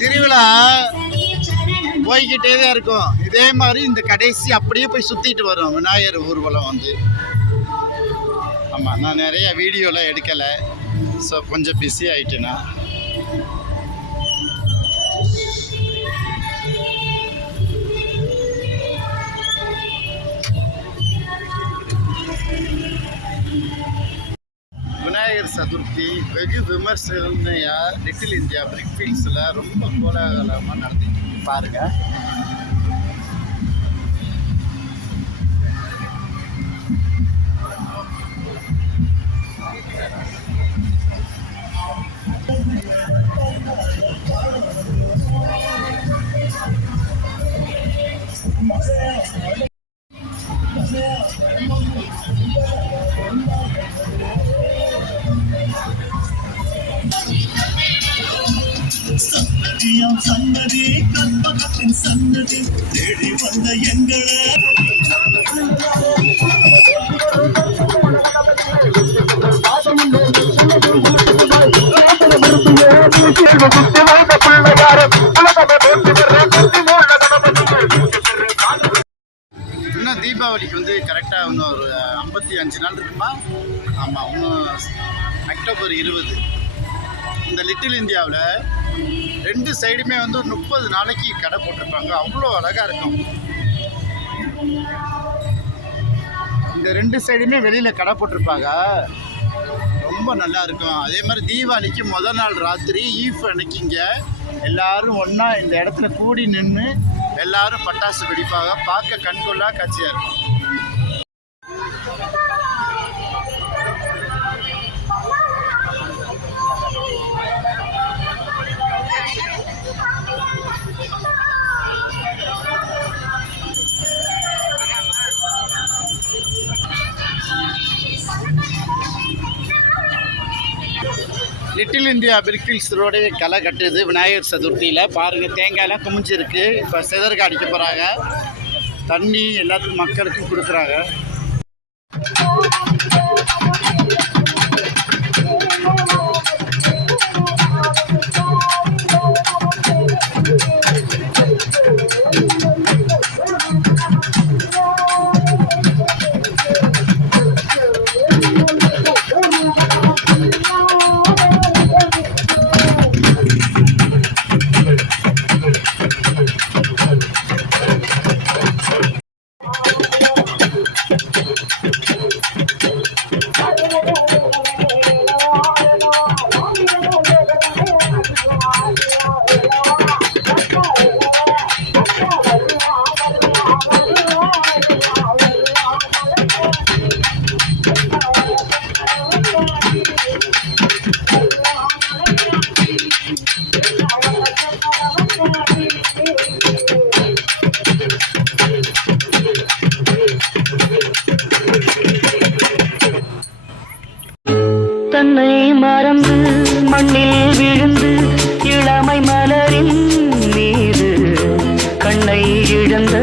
திருவிழா போய்கிட்டே தான் இருக்கும். இதே மாதிரி இந்த கடைசி அப்படியே போய் சுற்றிட்டு வரும் விநாயகர் ஊர்வலம் வந்து. ஆமாம், நான் நிறைய வீடியோலாம் எடுக்கலை. ஸோ கொஞ்சம் பிஸி ஆகிட்டேன்னா. விநாயகர் சதுர்த்தி வெகு விமர்சனையாக லிட்டில் இந்தியா பிரிக்ஃபீல்ட்ஸில் ரொம்ப கோலாகலமாக நடத்திட்டு பாருங்கள். சன்னதியாம் சன்னதி கற்பகத்தின் சன்னதி தேடி வந்த எங்களை இன்னும் தீபாவளிக்கு வந்து கரெக்டாக இன்னும் ஒரு 55 நாள் இருக்குமா? ஆமாம், இன்னும் அக்டோபர் 20. இந்த லிட்டில் இந்தியாவில் 2 சைடுமே வந்து 30 நாளைக்கு கடை போட்டிருப்பாங்க. அவ்வளோ அழகாக இருக்கும். இந்த 2 சைடுமே வெளியில் கடை போட்டிருப்பாங்க. ரொம்ப நல்லா இருக்கும். அதே மாதிரி தீபாவளிக்கு முதல் நாள் ராத்திரி ஈஃப் அன்னைக்கு இங்கே எல்லோரும் ஒன்றா இந்த இடத்துல கூடி நின்று எல்லோரும் பட்டாசு வெடிப்பாங்க. பார்க்க கண்கொள்ளா காட்சியாக இருக்கும். லிட்டில் இந்தியா பிரிக்ஃபீல்ட்ஸ் ரோடே களை கட்டுது விநாயகர் சதுர்த்தியில். பாருங்கள், தேங்காயெல்லாம் குமிஞ்சிருக்கு. இப்போ சிதறுக்கு அடிக்க போகிறாங்க. தண்ணி எல்லாத்துக்கும் மக்களுக்கும் கொடுக்குறாங்க. தன்னை மறந்து மண்ணில் விழுந்து இளமை மலரின் மீது கண்ணை இழந்த